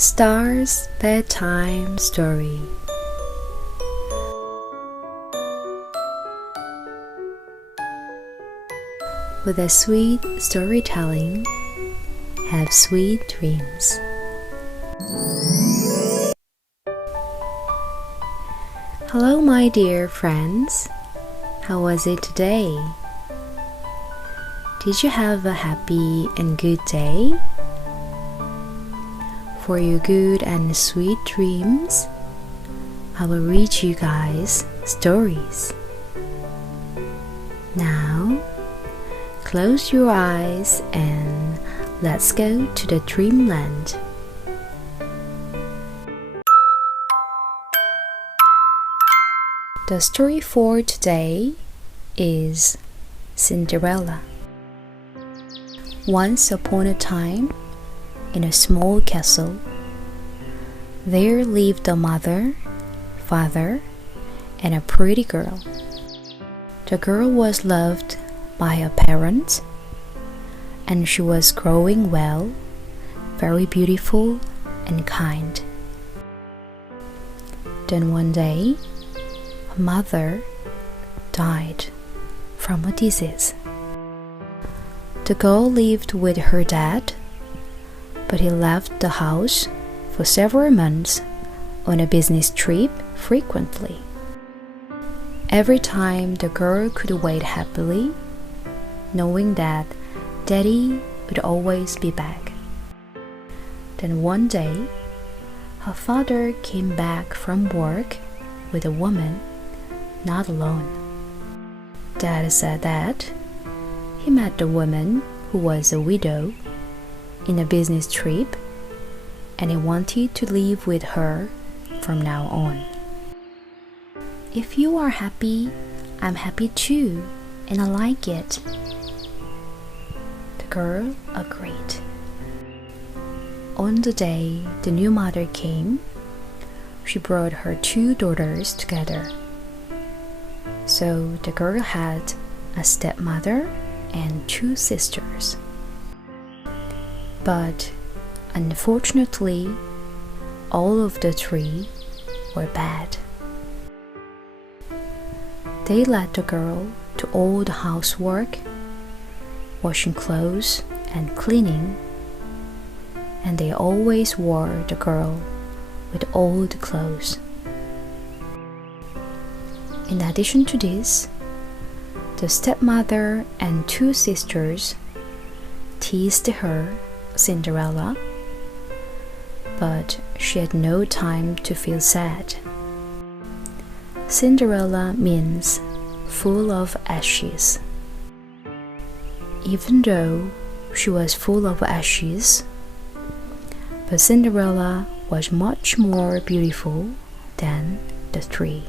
Star's bedtime story. With a sweet storytelling, have sweet dreams. Hello, my dear friends. How was it today? Did you have a happy and good day? For your good and sweet dreams, I will read you guys stories. Now, close your eyes and let's go to the dreamland. The story for today is Cinderella. Once upon a time, in a small castle, there lived a mother, father, and a pretty girl. The girl was loved by her parents, and she was growing well, very beautiful and kind. Then one day, her mother died from a disease. The girl lived with her dad, but he left the house for several months on a business trip frequently. Every time the girl could wait happily, knowing that Daddy would always be back. Then one day, her father came back from work with a woman, not alone. Dad said that he met the woman who was a widow in a business trip, and he wanted to live with her from now on. If you are happy, I'm happy too, and I like it. The girl agreed. On the day the new mother came, she brought her two daughters together. So the girl had a stepmother and two sisters. But unfortunately, all of the three were bad. They led the girl to all the housework, washing clothes and cleaning, and they always wore the girl with old clothes. In addition to this, the stepmother and two sisters teased her, Cinderella, but she had no time to feel sad. Cinderella means full of ashes. Even though she was full of ashes, but Cinderella was much more beautiful than the three.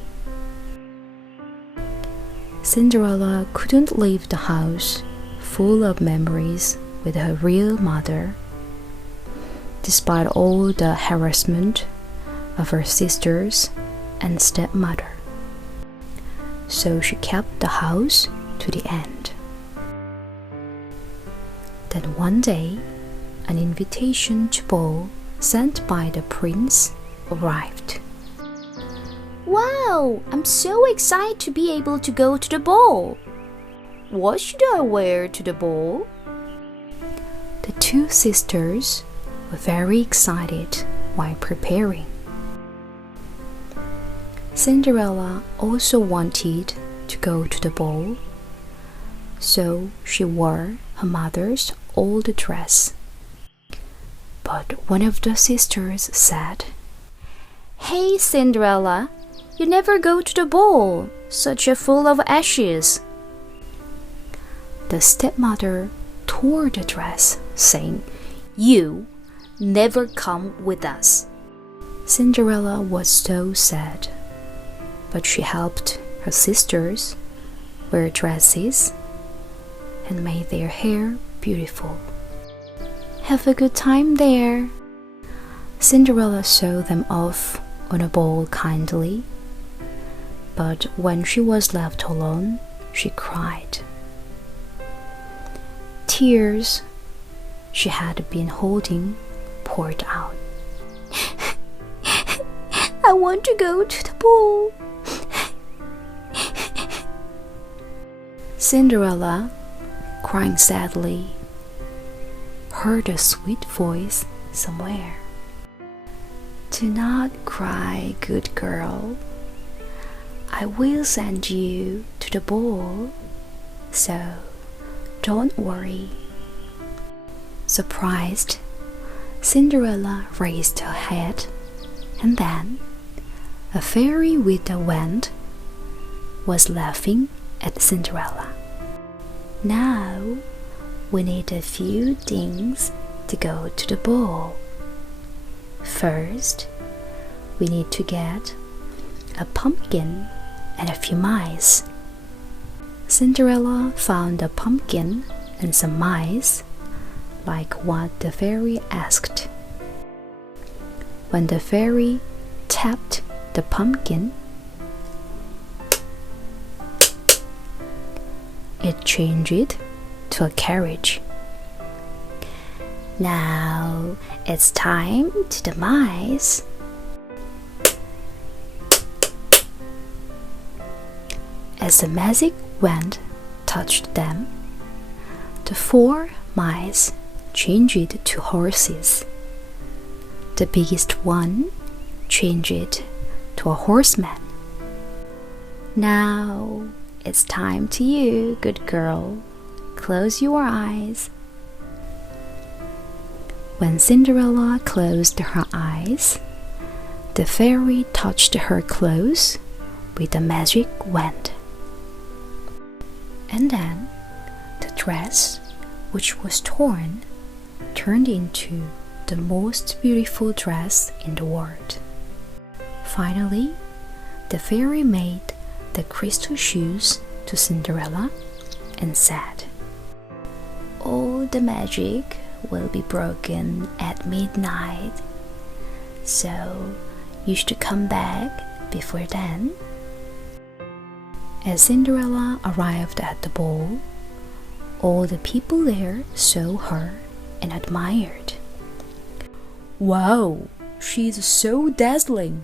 Cinderella couldn't leave the house full of memories with her real mother, despite all the harassment of her sisters and stepmother. So she kept the house to the end. Then one day, an invitation to ball sent by the prince arrived. Wow, I'm so excited to be able to go to the ball. What should I wear to the ball? The two sisters were very excited while preparing. Cinderella also wanted to go to the ball, so she wore her mother's old dress. But one of the sisters said, "Hey, Cinderella, you never go to the ball, such a full of ashes." The stepmother tore the dress, saying, "You never come with us." Cinderella was so sad, but she helped her sisters wear dresses and made their hair beautiful. "Have a good time there." Cinderella saw them off on a ball kindly, but when she was left alone, she cried. Tears she had been holding poured out. I want to go to the ball. Cinderella, crying sadly, heard a sweet voice somewhere. Do not cry, good girl. I will send you to the ball, so don't worry. Surprised, Cinderella raised her head, and then a fairy with a wand was laughing at Cinderella. Now we need a few things to go to the ball. First, we need to get a pumpkin and a few mice. Cinderella found a pumpkin and some mice, like what the fairy asked. When the fairy tapped the pumpkin, it changed to a carriage. Now it's time to the mice. As the magic wand touched them, the 4 mice changed to horses. The biggest one changed to a horseman. Now it's time to you, good girl. Close your eyes. When Cinderella closed her eyes, the fairy touched her clothes with a magic wand. And then the dress, which was torn, turned into the most beautiful dress in the world. Finally, the fairy made the crystal shoes to Cinderella and said, "All the magic will be broken at midnight, so you should come back before then." As Cinderella arrived at the ball, all the people there saw her and admired. "Wow, she's so dazzling!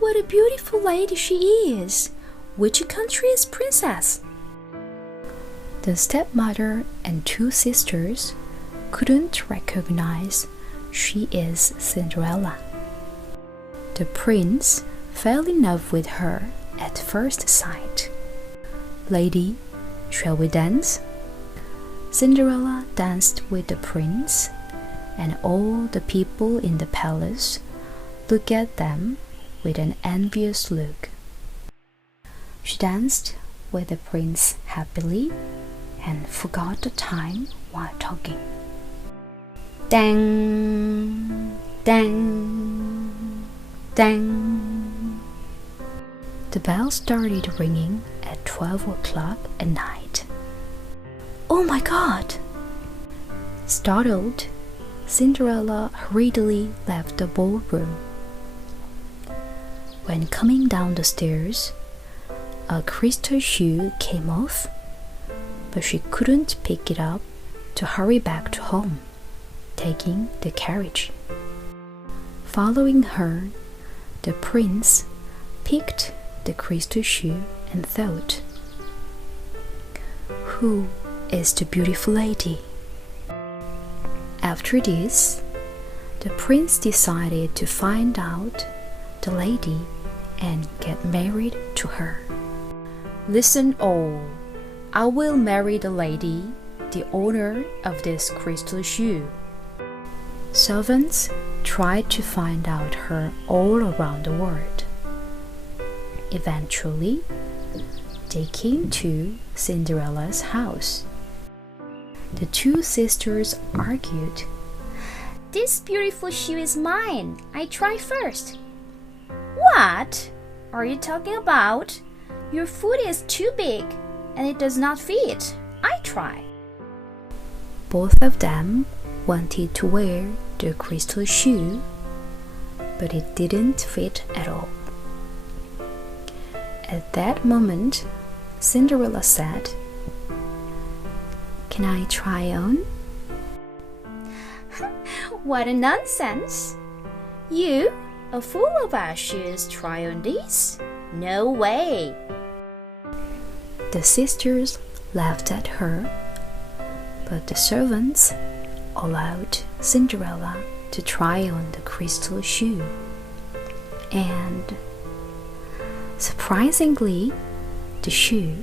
What a beautiful lady she is! Which country's princess?" The stepmother and 2 sisters couldn't recognize she is Cinderella. The prince fell in love with her at first sight. "Lady, shall we dance?" Cinderella danced with the prince, and all the people in the palace looked at them with an envious look. She danced with the prince happily and forgot the time while talking. Dang, dang, dang. The bell started ringing at 12 o'clock at night. "Oh my God!" Startled, Cinderella hurriedly left the ballroom. When coming down the stairs, a crystal shoe came off, but she couldn't pick it up to hurry back to home, taking the carriage. Following her, the prince picked the crystal shoe and thought, "Who is the beautiful lady?" After this, the prince decided to find out the lady and get married to her. "Listen all, I will marry the lady, the owner of this crystal shoe." Servants tried to find out her all around the world. Eventually, they came to Cinderella's house. The 2 sisters argued. This beautiful shoe is mine. I try first. What are you talking about? Your foot is too big and it does not fit. I try. Both of them wanted to wear the crystal shoe, but it didn't fit at all. At that moment, Cinderella said, "Can I try on?" What a nonsense! You, A fool of our shoes try on these? No way! The sisters laughed at her, but the servants allowed Cinderella to try on the crystal shoe. And surprisingly, the shoe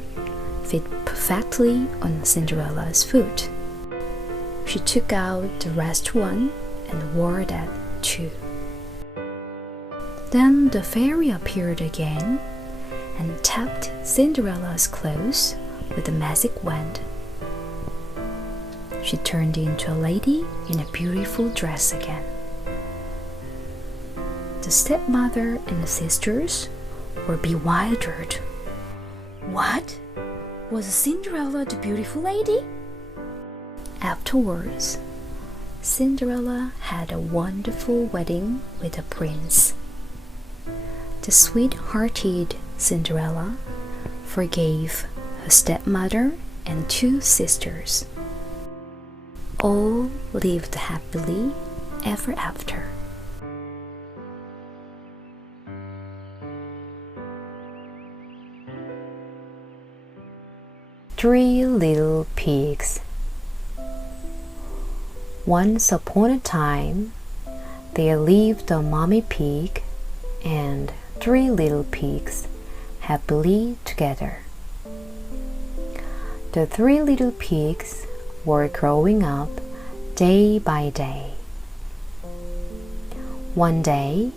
fit perfectly on Cinderella's foot. She took out the rest one and wore that too. Then the fairy appeared again and tapped Cinderella's clothes with a magic wand. She turned into a lady in a beautiful dress again. The stepmother and the sisters were bewildered. What? Was Cinderella the beautiful lady? Afterwards, Cinderella had a wonderful wedding with a prince. The sweet-hearted Cinderella forgave her stepmother and 2 sisters. All lived happily ever after. Three Little Pigs. Once upon a time, there lived a mommy pig and 3 little pigs happily together. The 3 little pigs were growing up day by day. One day,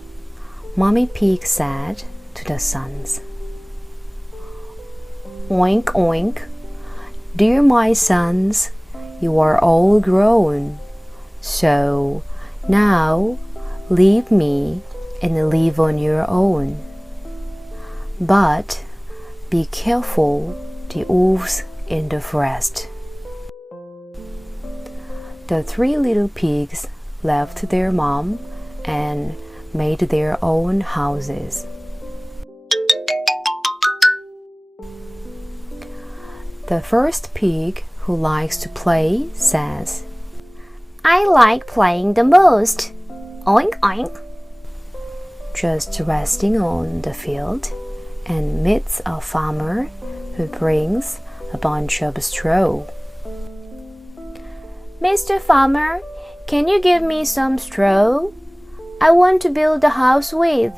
Mommy Pig said to the sons, "Oink, oink, dear my sons, you are all grown, so now leave me and live on your own. But be careful the wolves in the forest." The 3 little pigs left their mom and made their own houses. The first pig, who likes to play, says, I like playing the most. Oink, oink. Just resting on the field and meets a farmer who brings a bunch of straw. Mr. Farmer, can you give me some straw? I want to build a house with.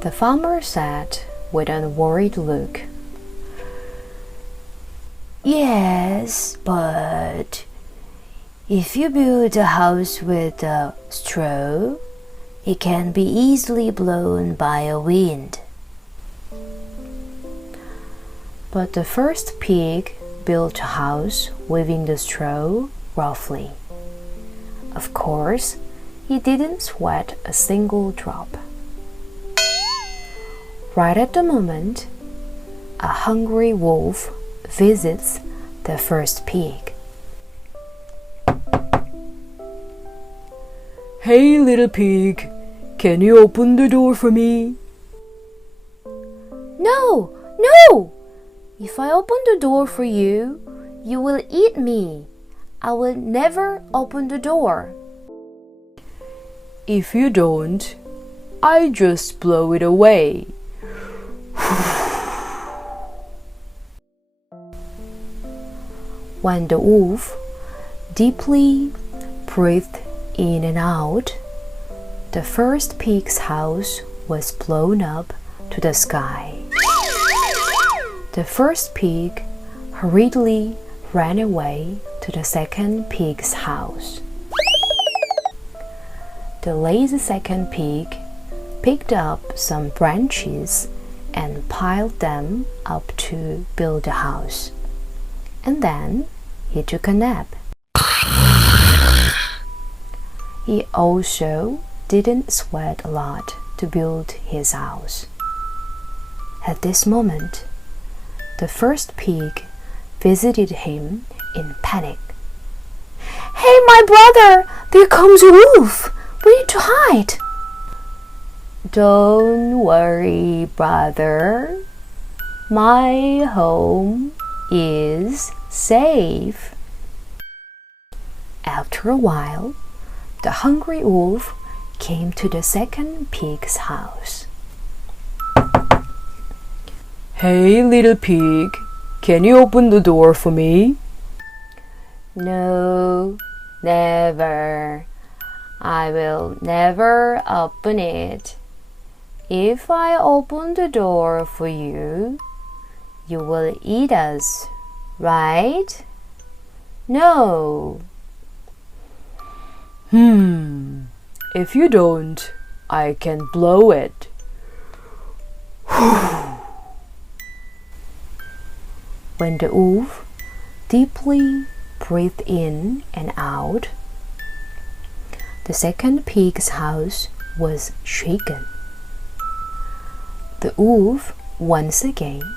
The farmer said with a worried look, Yes, but if you build a house with straw, it can be easily blown by a wind. But the first pig built a house weaving the straw roughly. Of course, he didn't sweat a single drop. Right at the moment, a hungry wolf visits the first pig. Hey, little pig, can you open the door for me? No, no! If I open the door for you, you will eat me. I will never open the door. If you don't, I just blow it away. When the wolf deeply breathed in and out, the first pig's house was blown up to the sky. The first pig hurriedly ran away to the second pig's house. The lazy second pig picked up some branches and piled them up to build a house. And then he took a nap. He also didn't sweat a lot to build his house. At this moment, the first pig visited him in panic. Hey, my brother! There comes a wolf! We need to hide! Don't worry, brother. My home is safe. After a while, the hungry wolf came to the second pig's house. Hey, little pig, can you open the door for me? No, never. I will never open it. If I open the door for you, you will eat us, right? No. If you don't, I can blow it. When the wolf deeply breathed in and out, the second pig's house was shaken. The wolf once again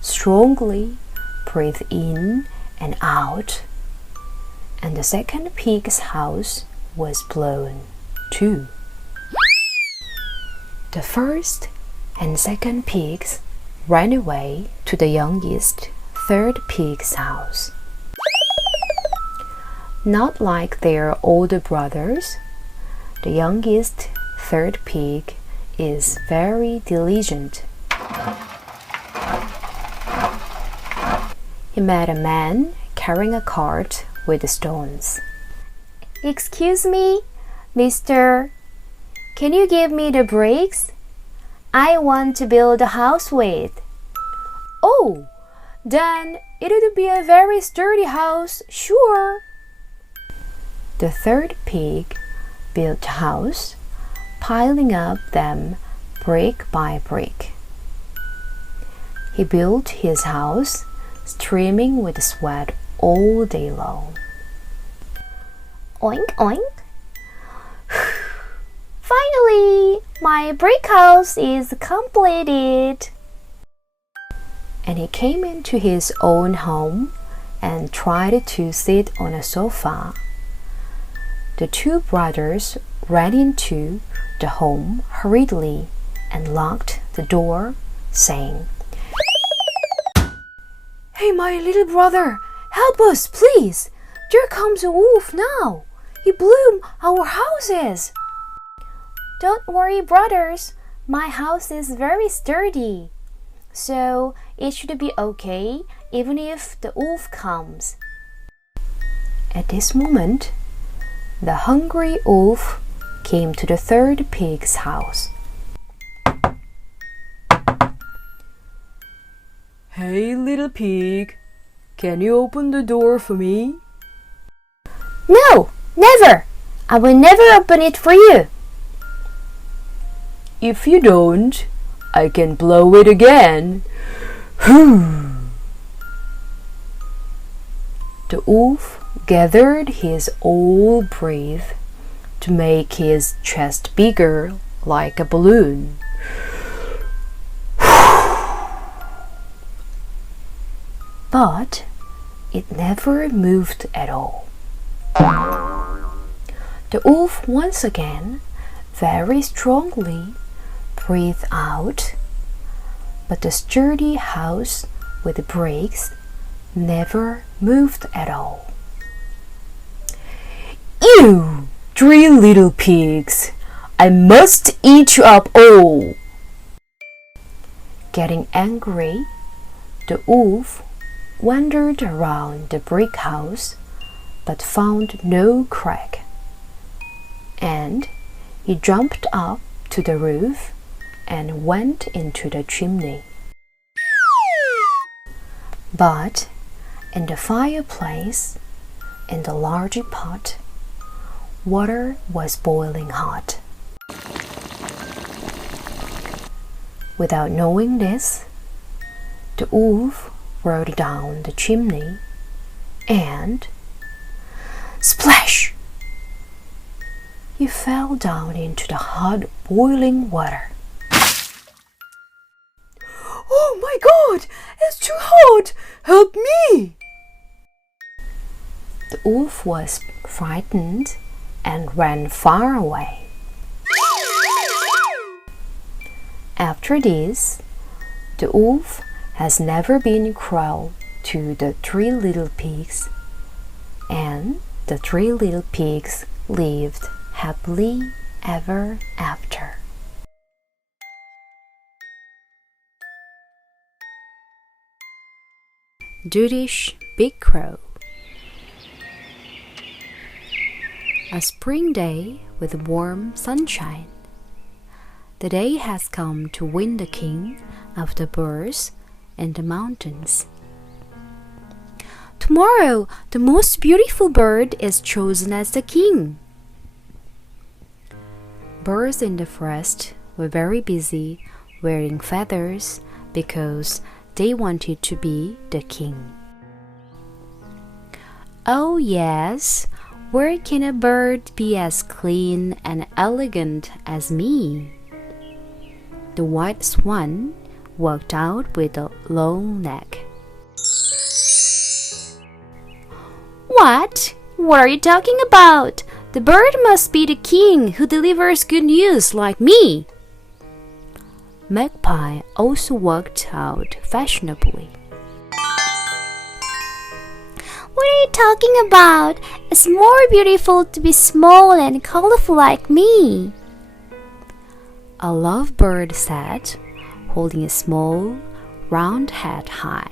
strongly breathed in and out, and the second pig's house was blown too. The first and second pigs ran away to the youngest third pig's house. Not like their older brothers, the youngest third pig is very diligent. He met a man carrying a cart with stones. Excuse me, mister. Can you give me the bricks? I want to build a house with. Oh, then it would be a very sturdy house, sure. The third pig built a house, piling up them brick by brick. He built his house, streaming with sweat all day long. Oink, oink. Finally, my brick house is completed. And he came into his own home and tried to sit on a sofa. The two brothers ran into the home hurriedly and locked the door, saying, "Hey, my little brother, help us, please! There comes a wolf now! He blew our houses!" Don't worry, brothers. My house is very sturdy, so it should be okay even if the wolf comes. At this moment, the hungry wolf came to the third pig's house. Hey, little pig, can you open the door for me? No, never! I will never open it for you. If you don't, I can blow it again. The wolf gathered his all breath to make his chest bigger like a balloon. But it never moved at all. The wolf once again very strongly breathed out, but the sturdy house with the bricks never moved at all. You 3 little pigs! I must eat you up all! Getting angry, the wolf wandered around the brick house but found no crack, and he jumped up to the roof and went into the chimney. But in the fireplace, in the large pot, water was boiling hot. Without knowing this, the wolf rode down the chimney and splash! He fell down into the hot boiling water. Oh my God! It's too hot! Help me! The wolf was frightened and ran far away. After this, the wolf has never been cruel to the 3 little pigs, and the 3 little pigs lived happily ever after. Dudish Big Crow. A spring day with warm sunshine. The day has come to win the king of the birds and the mountains. Tomorrow, the most beautiful bird is chosen as the king. Birds in the forest were very busy wearing feathers because they wanted to be the king. Oh yes, where can a bird be as clean and elegant as me? The white swan walked out with a long neck. What? What are you talking about? The bird must be the king who delivers good news like me. Magpie also walked out fashionably. What are you talking about? It's more beautiful to be small and colorful like me. A lovebird sat, holding a small, round head high.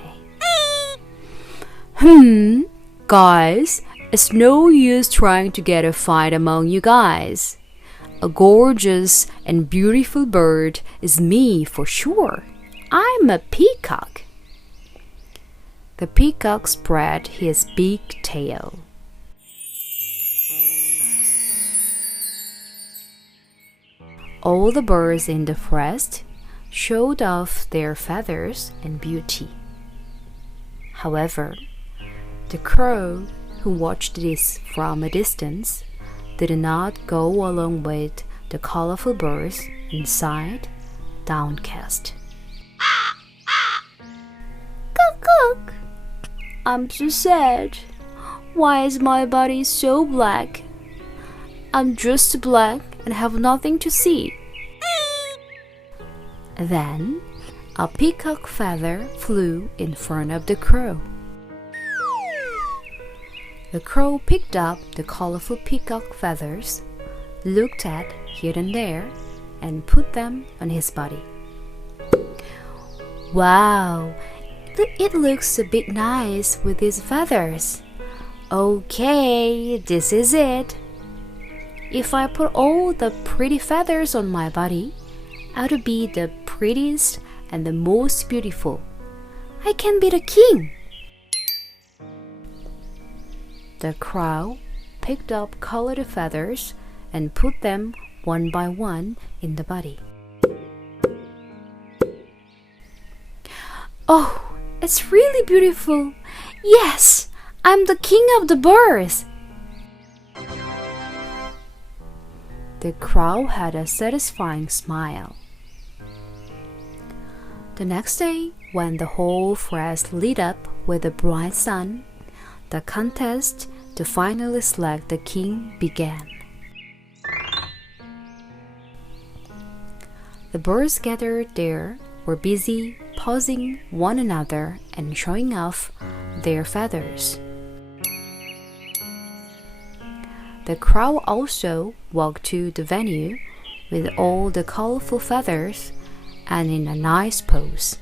Guys, it's no use trying to get a fight among you guys. A gorgeous and beautiful bird is me for sure. I'm a peacock. The peacock spread his big tail. All the birds in the forest showed off their feathers and beauty. However, the crow, who watched this from a distance, did not go along with the colorful birds and sighed, downcast. Cuck! I'm so sad. Why is my body so black? I'm just black and have nothing to see. Then a peacock feather flew in front of the crow. The crow picked up the colorful peacock feathers, looked at here and there, and put them on his body. Wow, it looks a bit nice with these feathers. Okay, this is it. If I put all the pretty feathers on my body, I'll be the prettiest and the most beautiful. I can be the king. The crow picked up colored feathers and put them one by one in the body. Oh, it's really beautiful. Yes, I'm the king of the birds. The crow had a satisfying smile. The next day, when the whole forest lit up with a bright sun, the contest to finally select the king began. The birds gathered there were busy posing one another and showing off their feathers. The crow also walked to the venue with all the colorful feathers and in a nice pose.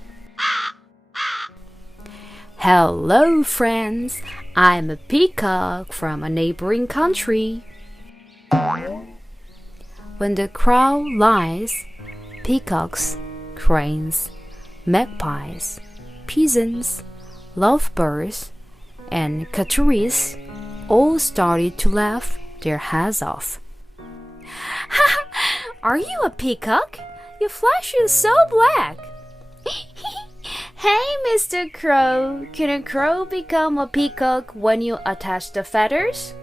Hello, friends! I'm a peacock from a neighboring country. When the crow lies, peacocks, cranes, magpies, pigeons, lovebirds, and catteries all started to laugh their heads off. Are you a peacock? Your flesh is so black. Hey, Mr. Crow, can a crow become a peacock when you attach the feathers?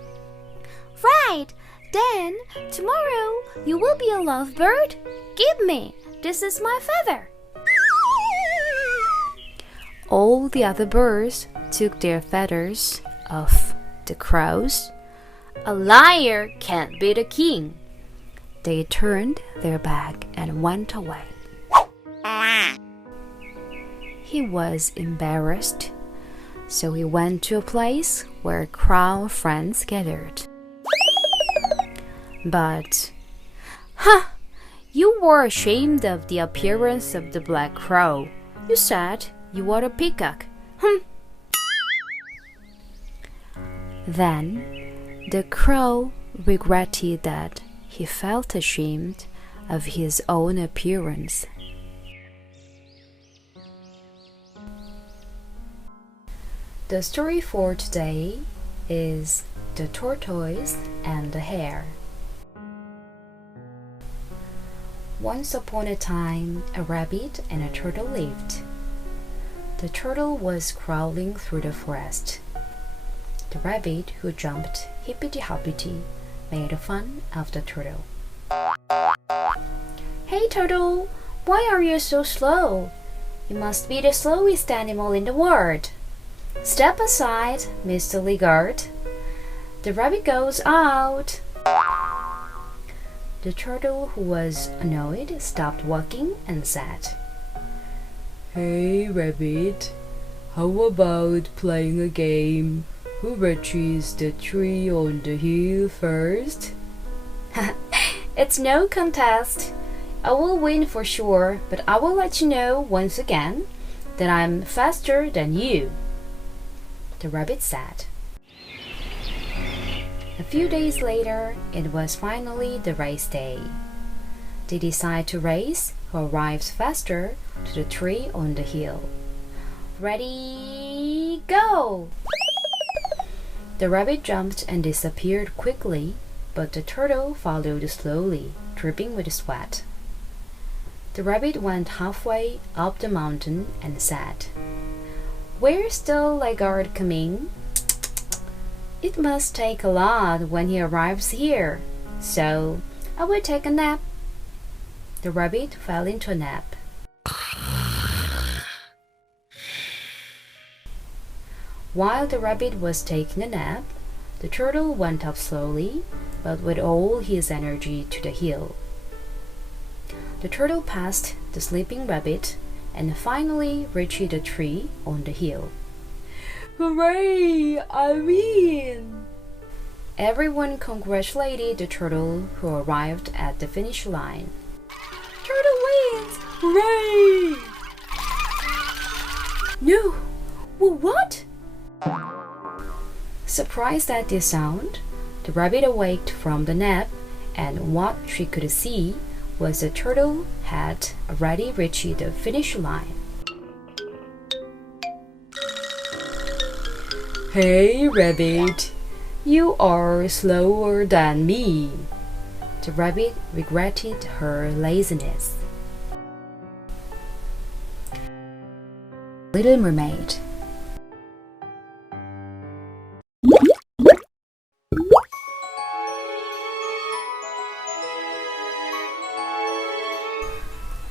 Right, then tomorrow you will be a lovebird. Give me, this is my feather. All the other birds took their feathers off the crows. A liar can't be the king. They turned their back and went away. He was embarrassed, so he went to a place where crow friends gathered. But "Huh! You were ashamed of the appearance of the black crow. You said you were a peacock. Then the crow regretted that he felt ashamed of his own appearance. The story for today is The Tortoise and the Hare. Once upon a time, a rabbit and a turtle lived. The turtle was crawling through the forest. The rabbit, who jumped hippity-hoppity, made fun of the turtle. "Hey, turtle, why are you so slow? You must be the slowest animal in the world. Step aside, Mr. Lizard. The rabbit goes out." The turtle, who was annoyed, stopped walking and said, "Hey, rabbit, how about playing a game? Who reaches the tree on the hill first?" "It's no contest. I will win for sure, but I will let you know once again that I'm faster than you," the rabbit said. A few days later, it was finally the race day. They decide to race who arrives faster to the tree on the hill. "Ready, go!" The rabbit jumped and disappeared quickly, but the turtle followed slowly, dripping with sweat. The rabbit went halfway up the mountain and said, "Where's the laggard coming? It must take a lot when he arrives here, so I will take a nap." The rabbit fell into a nap. While the rabbit was taking a nap, the turtle went up slowly, but with all his energy to the hill. The turtle passed the sleeping rabbit and finally reached the tree on the hill. "Hooray! I win!" Everyone congratulated the turtle, who arrived at the finish line. "Turtle wins! Hooray!" "No! Well, what?" Surprised at this sound, the rabbit awaked from the nap, and what she could see was the turtle had already reached the finish line. "Hey, rabbit, you are slower than me." The rabbit regretted her laziness. Little Mermaid.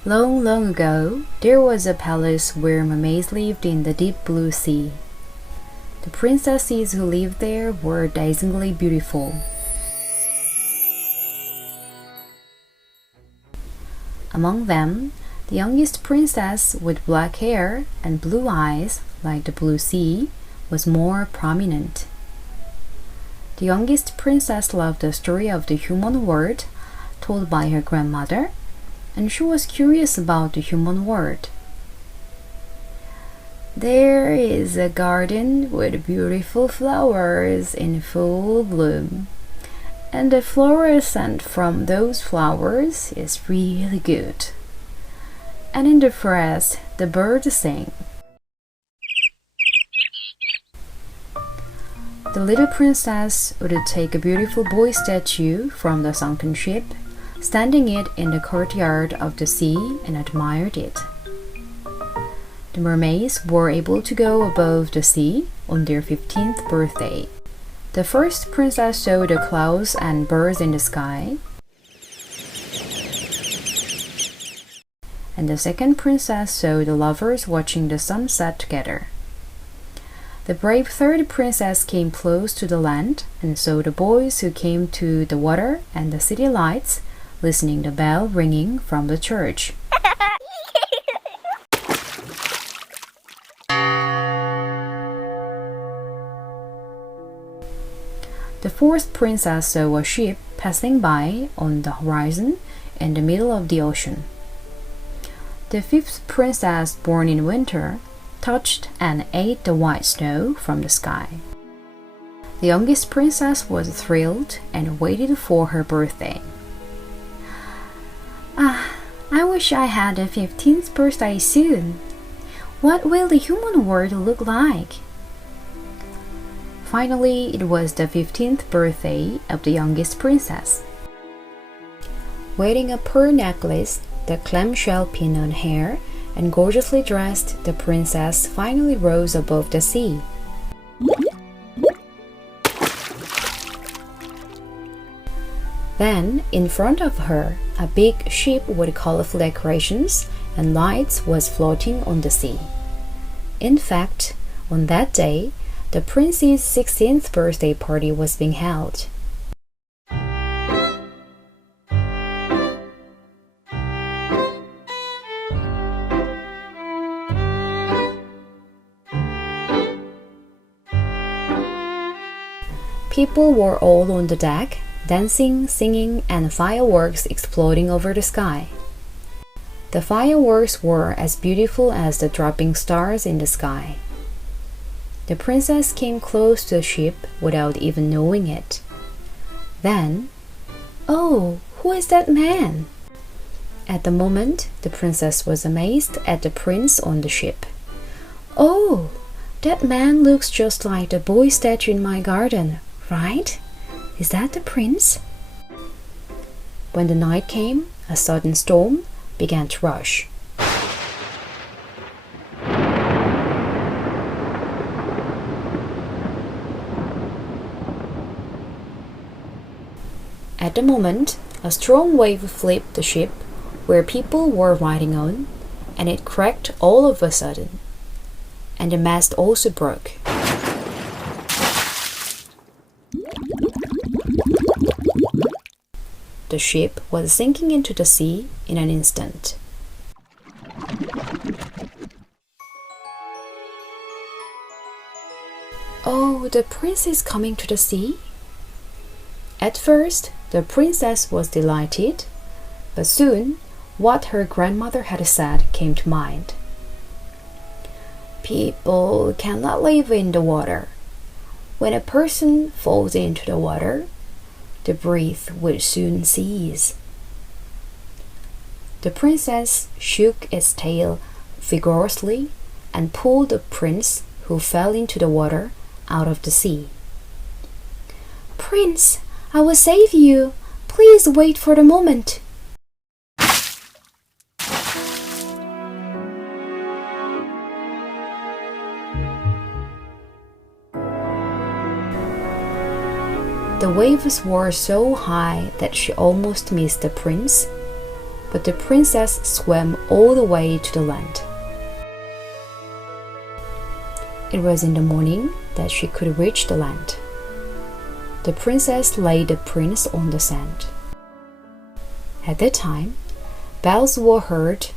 Long, long ago, there was a palace where mermaids lived in the deep blue sea. The princesses who lived there were dazzlingly beautiful. Among them, the youngest princess with black hair and blue eyes like the blue sea was more prominent. The youngest princess loved the story of the human world told by her grandmother, and she was curious about the human world. "There is a garden with beautiful flowers in full bloom, and the fluorescent from those flowers is really good. And in the forest, the birds sing." The little princess would take a beautiful boy statue from the sunken ship, standing it in the courtyard of the sea, and admired it. The mermaids were able to go above the sea on their 15th birthday. The first princess saw the clouds and birds in the sky, and the second princess saw the lovers watching the sunset together. The brave third princess came close to the land and saw the boys who came to the water and the city lights, listening the bell ringing from the church. The fourth princess saw a ship passing by on the horizon in the middle of the ocean. The fifth princess, born in winter, touched and ate the white snow from the sky. The youngest princess was thrilled and waited for her birthday. I wish I had a 15th birthday soon. What will the human world look like? Finally, it was the 15th birthday of the youngest princess. Wearing a pearl necklace, the clamshell pin on hair, and gorgeously dressed, the princess finally rose above the sea. Then, in front of her, a big ship with colorful decorations and lights was floating on the sea. In fact, on that day, the prince's 16th birthday party was being held. People were all on the deck, dancing, singing, and fireworks exploding over the sky. The fireworks were as beautiful as the dropping stars in the sky. The princess came close to the ship without even knowing it. Then, "Oh, who is that man?" At the moment, the princess was amazed at the prince on the ship. "Oh, that man looks just like the boy statue in my garden, right? Is that the prince?" When the night came, a sudden storm began to rush. At the moment, a strong wave flipped the ship where people were riding on, and it cracked all of a sudden. And the mast also broke. The ship was sinking into the sea in an instant. "Oh, the prince is coming to the sea?" At first, the princess was delighted, but soon what her grandmother had said came to mind. "People cannot live in the water. When a person falls into the water, the breath will soon cease." The princess shook its tail vigorously and pulled the prince, who fell into the water, out of the sea. "Prince, I will save you. Please wait for the moment." The waves were so high that she almost missed the prince, but the princess swam all the way to the land. It was in the morning that she could reach the land. The princess laid the prince on the sand. At that time, bells were heard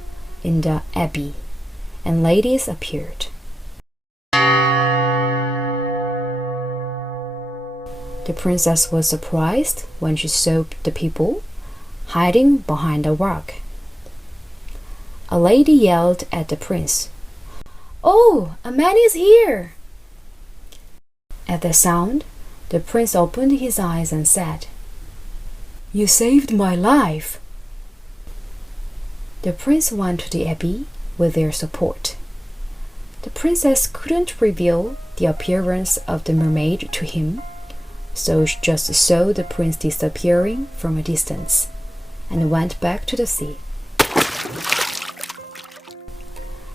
in the abbey, and ladies appeared. The princess was surprised when she saw the people hiding behind a rock. A lady yelled at the prince, "Oh, a man is here!" At the sound, the prince opened his eyes and said, "You saved my life." The prince went to the abbey with their support. The princess couldn't reveal the appearance of the mermaid to him, so she just saw the prince disappearing from a distance and went back to the sea.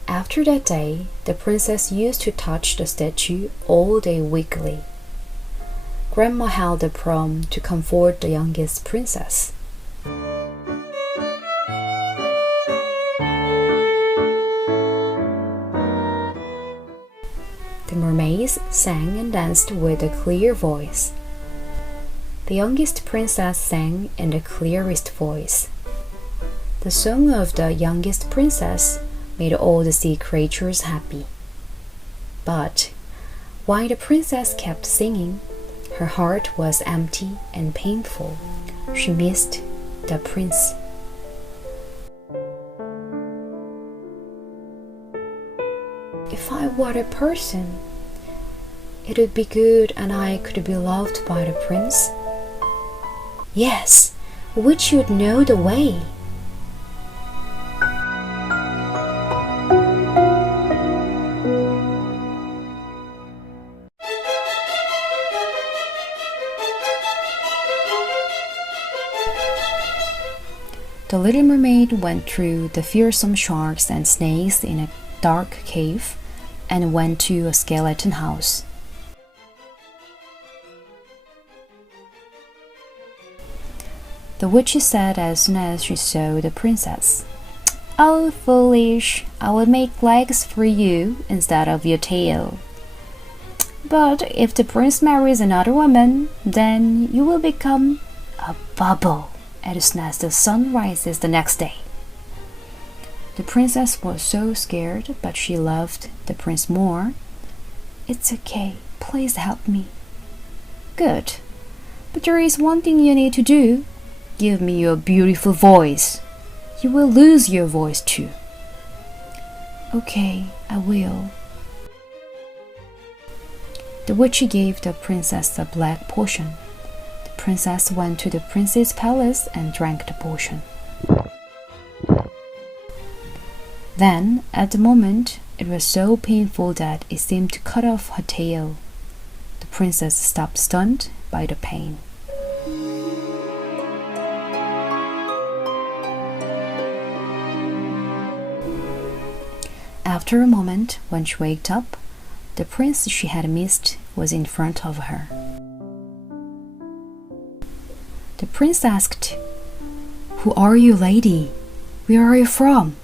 After that day, the princess used to touch the statue all day weekly. Grandma held a prom to comfort the youngest princess. The mermaids sang and danced with a clear voice. The youngest princess sang in the clearest voice. The song of the youngest princess made all the sea creatures happy. But while the princess kept singing, her heart was empty and painful. She missed the prince. But what a person! It would be good and I could be loved by the prince. Yes, which would know the way. The little mermaid went through the fearsome sharks and snakes in a dark cave and went to a skeleton house. The witch said as soon as she saw the princess, "Oh, foolish, I will make legs for you instead of your tail. But if the prince marries another woman, then you will become a bubble as soon as the sun rises the next day." The princess was so scared, but she loved the prince more. "It's okay, please help me." "Good, but there is one thing you need to do. Give me your beautiful voice. You will lose your voice too." "Okay, I will." The witch gave the princess a black potion. The princess went to the prince's palace and drank the potion. Then, at the moment, it was so painful that it seemed to cut off her tail. The princess stopped stunned by the pain. After a moment, when she waked up, the prince she had missed was in front of her. The prince asked, "Who are you, lady? Where are you from?"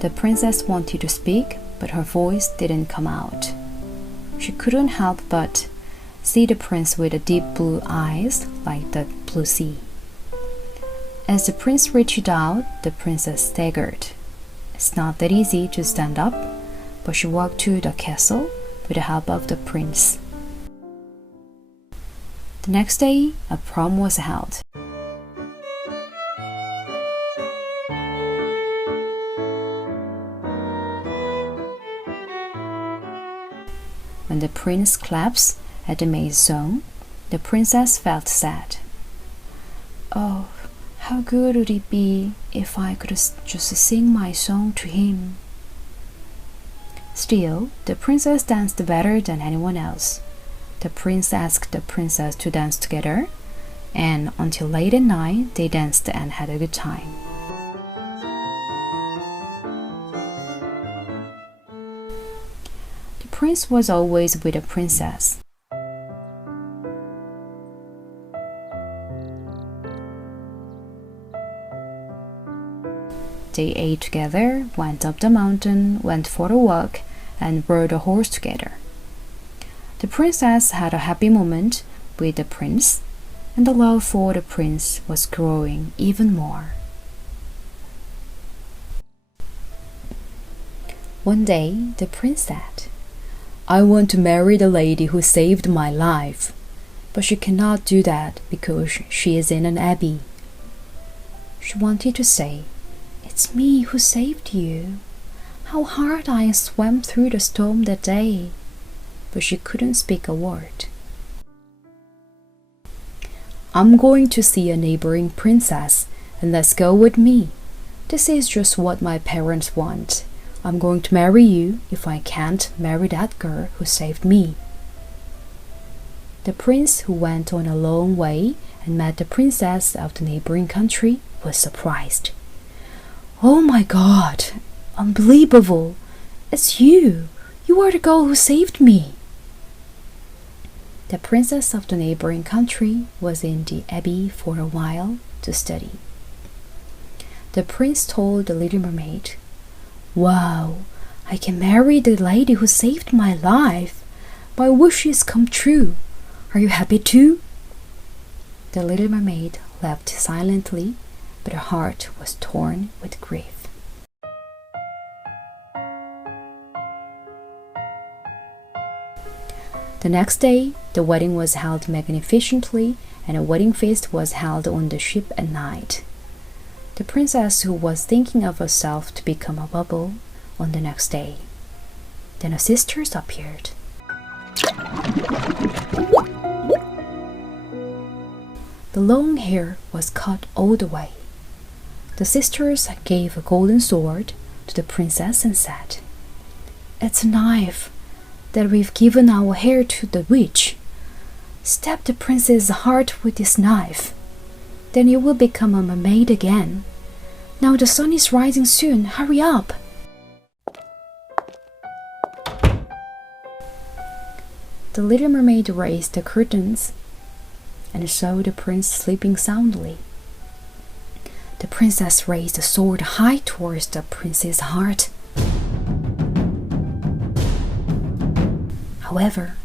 The princess wanted to speak, but her voice didn't come out. She couldn't help but see the prince with the deep blue eyes like the blue sea. As the prince reached out, the princess staggered. It's not that easy to stand up, but she walked to the castle with the help of the prince. The next day, a prom was held. When the prince claps at the maid's song, the princess felt sad. "Oh, how good would it be if I could just sing my song to him?" Still, the princess danced better than anyone else. The prince asked the princess to dance together, and until late at night they danced and had a good time. The prince was always with the princess. They ate together, went up the mountain, went for a walk, and rode a horse together. The princess had a happy moment with the prince, and the love for the prince was growing even more. One day, the prince said, "I want to marry the lady who saved my life, but she cannot do that because she is in an abbey." She wanted to say, "It's me who saved you. How hard I swam through the storm that day." But she couldn't speak a word. "I'm going to see a neighboring princess, and let's go with me. This is just what my parents want. I'm going to marry you if I can't marry that girl who saved me." The prince, who went on a long way and met the princess of the neighboring country, was surprised. "Oh my God! Unbelievable! It's you! You are the girl who saved me!" The princess of the neighboring country was in the abbey for a while to study. The prince told the little mermaid, "Wow! I can marry the lady who saved my life! My wishes come true! Are you happy too?" The little mermaid laughed silently, but her heart was torn with grief. The next day, the wedding was held magnificently, and a wedding feast was held on the ship at night. The princess, who was thinking of herself to become a bubble on the next day. Then her sisters appeared. The long hair was cut all the way. The sisters gave a golden sword to the princess and said, "It's a knife that we've given our hair to the witch. Stab the princess's heart with this knife. Then you will become a mermaid again. Now the sun is rising soon. Hurry up." The little mermaid raised the curtains and saw the prince sleeping soundly. The princess raised the sword high towards the prince's heart. However,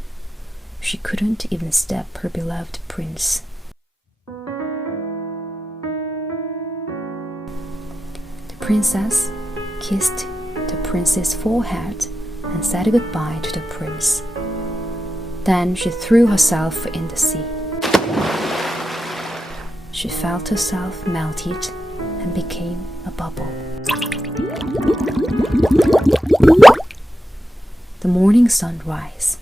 she couldn't even stab her beloved prince. The princess kissed the prince's forehead and said goodbye to the prince. Then she threw herself in the sea. She felt herself melted and became a bubble. The morning sun rose.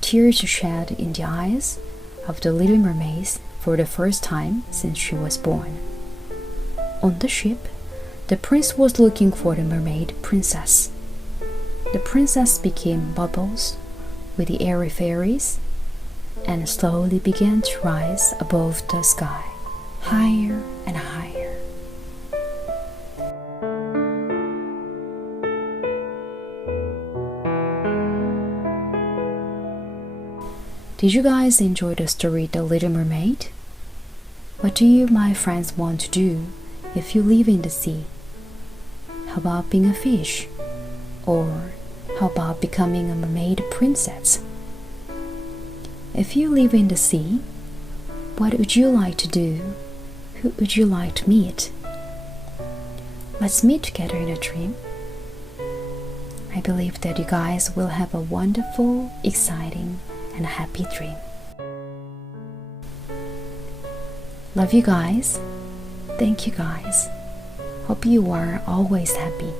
Tears shed in the eyes of the little mermaid for the first time since she was born. On the ship, the prince was looking for the mermaid princess. The princess became bubbles with the airy fairies and slowly began to rise above the sky, higher and higher. Did you guys enjoy the story The Little Mermaid? What do you, my friends, want to do if you live in the sea? How about being a fish? Or how about becoming a mermaid princess? If you live in the sea, what would you like to do? Who would you like to meet? Let's meet together in a dream. I believe that you guys will have a wonderful, exciting, and happy dream. Love you guys. Thank you guys. Hope you are always happy.